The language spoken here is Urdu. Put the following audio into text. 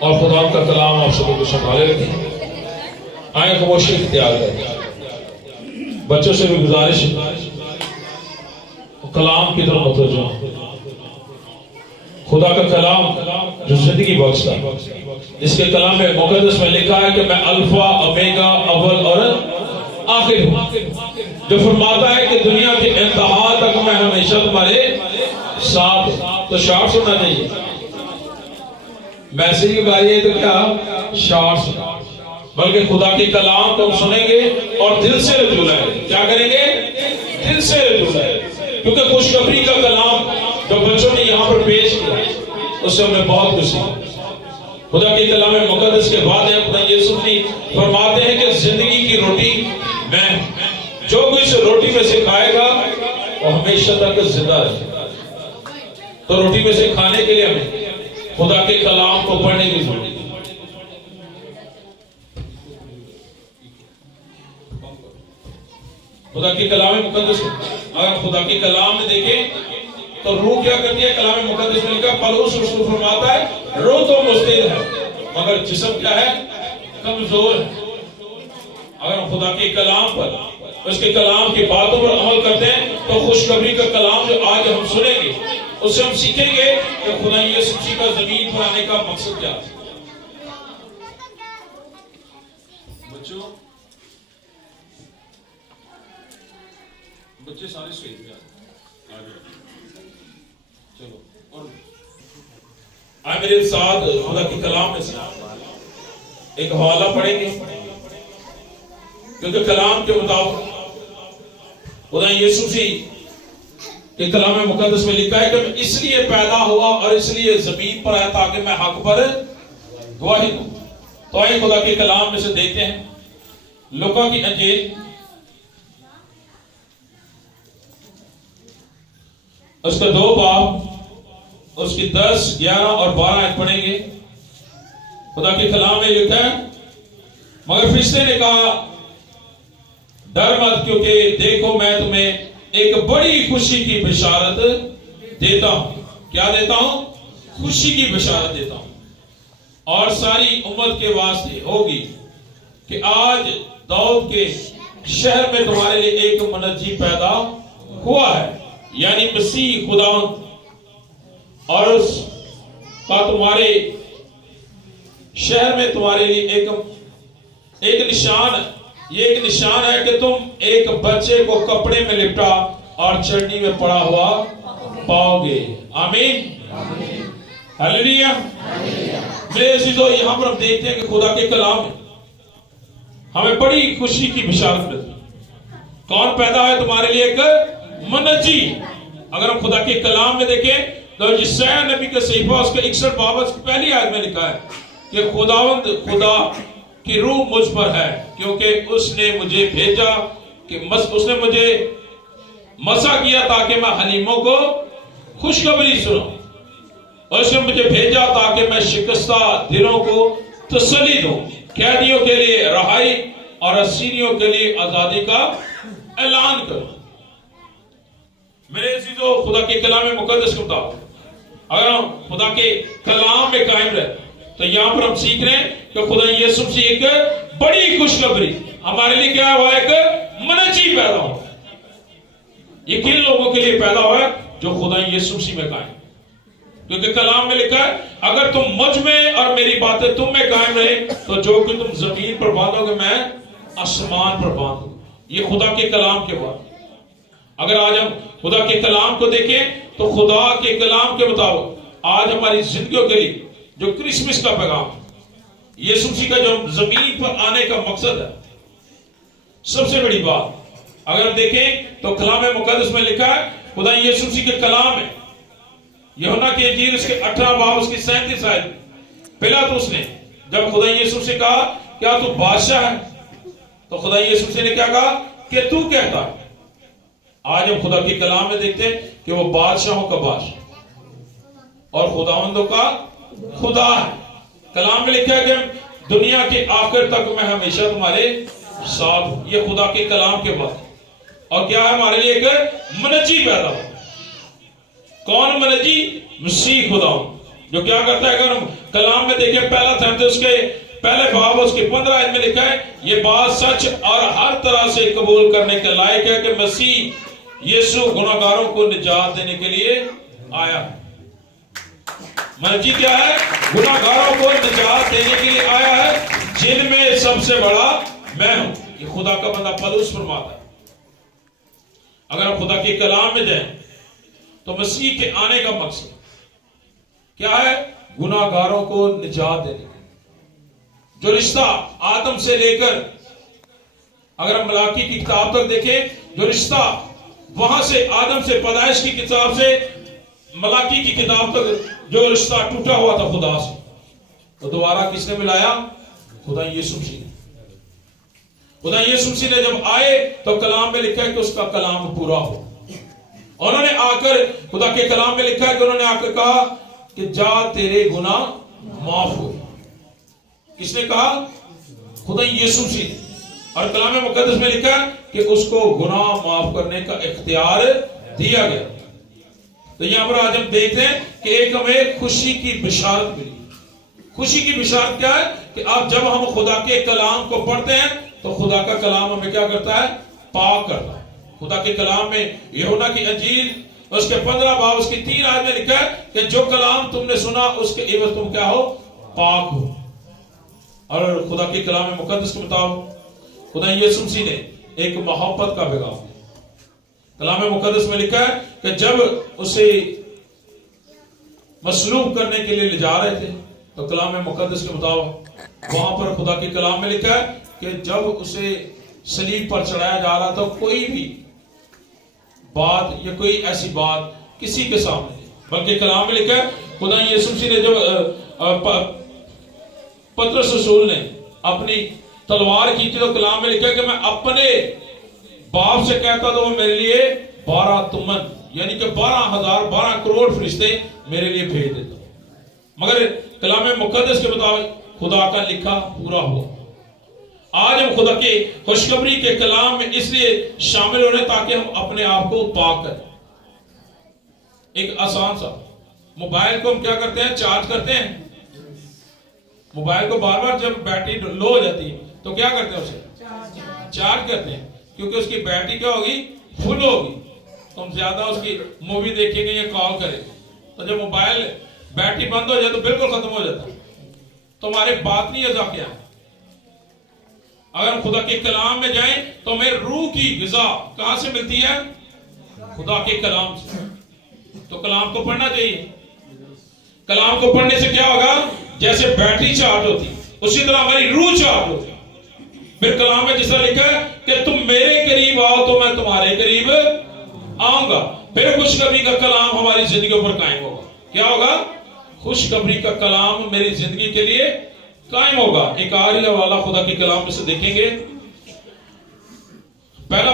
اور خدا کا کلام آپ سب کو سنبھالے رکھیں. آئیں خاموشی اختیار کریں. بچوں سے بھی گزارش کلام کی طرف متوجہ. خدا کا کلام جو زندگی بخشتا ہے، اس کے کلام میں مقدس میں لکھا ہے کہ میں الفا اومیگا اول اور آخر ہوں، جو فرماتا ہے کہ دنیا کے انتہا تک میں ہمیشہ تمہارے ساتھ ہوں. تو شعر سننا چاہیے. میسیج کی باری ہے تو کیا شعر سننا، بلکہ خدا کے کلام کو ہم سنیں گے اور دل سے رجوع لائیں گے. کیا کریں گے؟ دل سے رجوع لائیں گے. کیونکہ خوشخبری کا کلام جو بچوں نے یہاں پر پیش کیا اس سے ہمیں بہت خوشی ہے. خدا کے کلام مقدس کے بعد خدا یسوع مسیح فرماتے ہیں کہ زندگی کی روٹی میں ہوں، جو کچھ روٹی میں سے کھائے گا وہ ہمیشہ تک زندہ رہے گا. تو روٹی میں سے کھانے کے لیے ہمیں خدا کے کلام کو پڑھنے کی ضرورت ہے. خدا کے کلام مقدس اگر خدا کے کلام میں دیکھیں تو روح کیا کرتی ہے؟ کلام مقدس میں لکھا پالوس رسول فرماتا ہے روح تو مستعد ہے مگر جسم کیا ہے؟ کمزور ہے. اگر ہم خدا کے کلام پر اس کے کلام کی باتوں پر عمل کرتے ہیں تو خوشخبری کا کلام جو آج ہم سنیں گے اس سے ہم سیکھیں گے کہ خدا یسوع مسیح کا زمین پر آنے کا مقصد کیا ہے. بچے سارے سوئے چلو اور آئے میرے ساتھ خدا کے کلام میں سے ایک حوالہ پڑھیں گے کیونکہ کلام کے مطابق خدا یسوع مسیح کے کلام مقدس میں لکھا ہے کہ میں اس لیے پیدا ہوا اور اس لیے زمین پر آیا تاکہ میں حق پر گواہی دوں. تو آئے خدا کے کلام میں سے دیکھتے ہیں لوکا کی انجیل اس کا 2 باب اس کی 10 11 اور 12 آیت پڑھیں گے. خدا کے کلام میں لکھا ہے مگر فرشتے نے کہا ڈر مت کیونکہ دیکھو میں تمہیں ایک بڑی خوشی کی بشارت دیتا ہوں. کیا دیتا ہوں؟ خوشی کی بشارت دیتا ہوں اور ساری امت کے واسطے ہوگی کہ آج داؤد کے شہر میں تمہارے لیے ایک منجی پیدا ہوا ہے، یعنی مسیح خداوند. اور اس کا تمہارے شہر میں تمہارے لیے ایک نشان ہے. یہ ایک نشان ہے کہ تم ایک بچے کو کپڑے میں لپٹا اور چڑنی میں پڑا ہوا پاؤ گے. آمین ہلیلویا. میرے عزیزو یہاں پر ہم دیکھتے ہیں کہ خدا کے کلام میں ہمیں بڑی خوشی کی بشارت ملتی. کون پیدا ہے تمہارے لیے؟ ایک منجی. اگر ہم خدا کے کلام میں دیکھیں تو یسعیاہ نبی کا صحیفہ اس کے 61 باب اس کی پہلی آیت میں لکھا ہے کہ خداوند خدا کی روح مجھ پر ہے کیونکہ اس نے مجھے بھیجا کہ اس نے مجھے مسا کیا تاکہ میں حلیموں کو خوشخبری سنوں، اور اس نے مجھے بھیجا تاکہ میں شکستہ دلوں کو تسلی دوں، قیدیوں کے لیے رہائی اور اسیریوں کے لیے آزادی کا اعلان کروں. میرے عزیزو خدا کے کلام مقدس کے مطابق اگر ہم خدا کے کلام میں قائم رہے تو یہاں پر ہم سیکھ رہے ہیں کہ خدا یسوع مسیح ایک بڑی خوشخبری ہمارے لیے کیا ہوا؟ ایک منجی پیدا ہوا. یہ کن لوگوں کے لیے پیدا ہوا ہے؟ جو خدا یسوع مسیح میں قائم. کیونکہ کلام میں لکھا ہے اگر تم مجھ میں اور میری باتیں تم میں قائم رہے تو جو کہ تم زمین پر باندھو گے میں آسمان پر باندھوں. یہ خدا کے کلام کے بعد اگر آج ہم خدا کے کلام کو دیکھیں تو خدا کے کلام کے مطابق آج ہماری زندگیوں کے لیے جو کرسمس کا پیغام یسوع مسیح کا جو زمین پر آنے کا مقصد ہے، سب سے بڑی بات اگر ہم دیکھیں تو کلام مقدس میں لکھا ہے خدا یسوع مسیح کے کلام ہے. یوحنا کی انجیل اس کے 18 باب اس کی 37 آیت پلاطس نے جب خدا یسوع سے کہا کیا تو بادشاہ ہے تو خدا یسوع مسیح نے کیا کہا کہ تو کہتا ہے. آج ہم خدا کے کلام میں دیکھتے ہیں کہ وہ بادشاہوں کا بادشاہ اور خداوندوں کا خدا ہے. کلام میں لکھا ہے کہ دنیا کے آخر تک میں ہمیشہ تمہارے ساتھ ہوں. یہ خدا کے کلام کے بعد اور کیا ہے ہمارے لیے ایک منجی پیدا ہو. کون منجی؟ مسیح خداوند. جو کیا کرتا ہے؟ اگر ہم کلام میں دیکھیں پہلا تھیموتھیوس کے پہلے باب اس کے 15 آیت میں لکھا ہے یہ بات سچ اور ہر طرح سے قبول کرنے کے لائق ہے کہ مسیح یسوع گناہگاروں کو نجات دینے کے لیے آیا ہے۔ مسیح کیا ہے؟ گناہگاروں کو نجات دینے کے لیے آیا ہے، جن میں سب سے بڑا میں ہوں۔ یہ خدا کا بندہ پولس فرماتا ہے۔ اگر ہم خدا کے کلام میں جائیں تو مسیح کے آنے کا مقصد کیا ہے؟ گناہگاروں کو نجات دینے کا۔ جو رشتہ آدم سے لے کر اگر ہم ملاکی کی کتاب تک دیکھیں، جو رشتہ وہاں سے آدم سے پیدائش کی کتاب سے ملاکی کی کتاب تک جو رشتہ ٹوٹا ہوا تھا خدا سے، تو دوبارہ کس نے ملایا؟ خدا یسوع مسیح نے۔ خدا یسوع مسیح نے جب آئے تو کلام میں لکھا ہے کہ اس کا کلام پورا ہو۔ انہوں نے آ کر خدا کے کلام میں لکھا ہے کہ انہوں نے آ کر کہا کہ جا تیرے گناہ معاف ہو۔ کس نے کہا؟ خدا یسوع مسیح نے۔ اور کلام مقدس میں لکھا ہے کہ اس کو گناہ معاف کرنے کا اختیار دیا گیا۔ تو یہاں پر آج ہم دیکھتے ہیں کہ ایک ہمیں خوشی کی بشارت ملی۔ خوشی کی بشارت کیا ہے؟ کہ اب جب ہم خدا کے کلام کو پڑھتے ہیں تو خدا کا کلام ہمیں کیا کرتا ہے؟ پاک کرتا ہے۔ خدا کے کلام میں یوحنا کی انجیل اس کے 15 باب اس کی 3 آیت میں لکھا ہے کہ جو کلام تم نے سنا اس کے عوض تم کیا ہو؟ پاک ہو۔ اور خدا کے کلام مقدس کے مطابق خدا یسوع مسیح نے ایک محبت کا پیغام دیا۔ کلام مقدس میں لکھا ہے کہ جب اسے مصلوب کرنے کے لیے لے جا رہے تھے تو کلام مقدس کے مطابق وہاں پر خدا کے کلام میں لکھا ہے کہ جب اسے صلیب پر چڑھایا جا رہا تھا کوئی بھی بات یا کوئی ایسی بات کسی کے سامنے نہیں، بلکہ کلام میں لکھا ہے خدا یسوع مسیح نے جب پطرس رسول نے اپنی تلوار کی تھی تو کلام میں لکھا ہے کہ میں اپنے باپ سے کہتا تو وہ میرے لیے 12 تمن یعنی کہ 12 کروڑ فرشتے میرے لیے بھیج دیتا، مگر کلام مقدس کے مطابق خدا کا لکھا پورا ہوا۔ آج ہم خدا کے خوشخبری کے کلام میں اس لیے شامل ہو رہے تاکہ ہم اپنے آپ کو پاک کریں۔ ایک آسان سا موبائل کو ہم کیا کرتے ہیں؟ چارج کرتے ہیں۔ موبائل کو بار بار جب بیٹری لو ہو جاتی ہے تو کیا کرتے ہیں؟ اسے چارج کرتے ہیں، کیونکہ اس کی بیٹری کیا ہوگی؟ فل ہوگی۔ تم زیادہ اس کی مووی دیکھیں گے یا کال کریں گے تو جب موبائل بیٹری بند ہو جائے تو بالکل ختم ہو جاتا ہے۔ تو ہمارے باطنی اعضاء کیا ہے؟ اگر ہم خدا کے کلام میں جائیں تو ہمیں روح کی غذا کہاں سے ملتی ہے؟ خدا کے کلام سے۔ تو کلام کو پڑھنا چاہیے۔ کلام کو پڑھنے سے کیا ہوگا؟ جیسے بیٹری چارج ہوتی اسی طرح ہماری روح چارج ہوتی۔ پھر کلام میں جس طرح لکھا ہے کہ تم میرے قریب آؤ تو میں تمہارے قریب آؤں گا۔ پھر خوشخبری کا کلام ہماری زندگیوں پر قائم ہوگا۔ کیا ہوگا؟ خوشخبری کا کلام میری زندگی کے لیے قائم ہوگا۔ ایک آخری حوالہ خدا کے کلام میں سے دیکھیں گے۔ پہلا